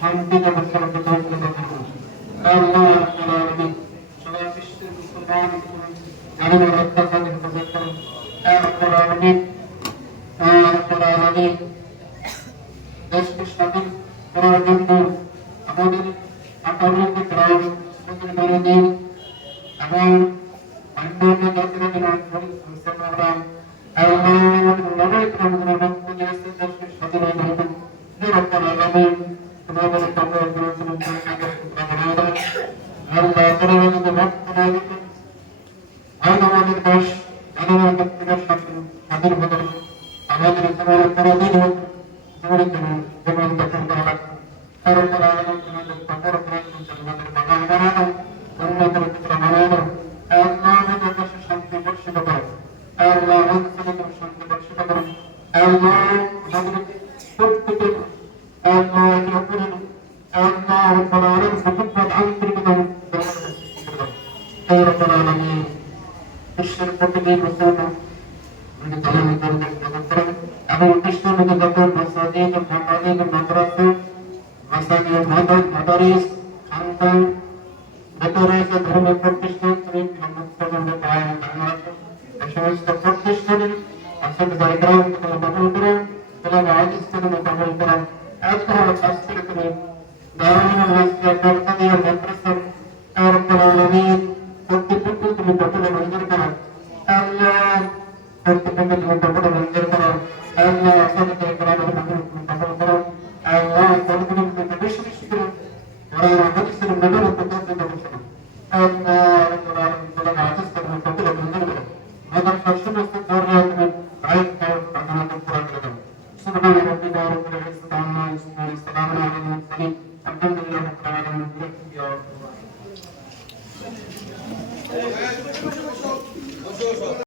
শান্তি ব্যবস্থা সবাই বিশ্বের মুসলমান জালিমের অত্যাচার হেফাজত করুন। দেশকে স্বাধীন করার জন্য আমাদের আকাঙ্ক্ষিত বিরোধী এবং অন্যান্য জাতির লড়াই করে রক্ত দিয়েছে দেশকে স্বাধীন আমাদের দেশ স্বাধীন হতো আমাদের পরাধীন হতো যেমন দখল করা লাগতো শান্তি বর্ষিত করে শান্তি বর্ষিত করে প্রত্যেকের বিশ্বের প্রতিটি মুসলমান এবং বিশ্বের মধ্যে যত মসজিদ মাদ্রাসা মাসাজিদ মাদারিস খানকান ভেতরে যে ধর্মীয় প্রতিষ্ঠান এই সমস্ত প্রতিষ্ঠানে আসলে জায়গাও দখল করে তারা রাজস্থানে দখল করা এক ধরনের শাস্তির করে দারুণ মাদ্রাসা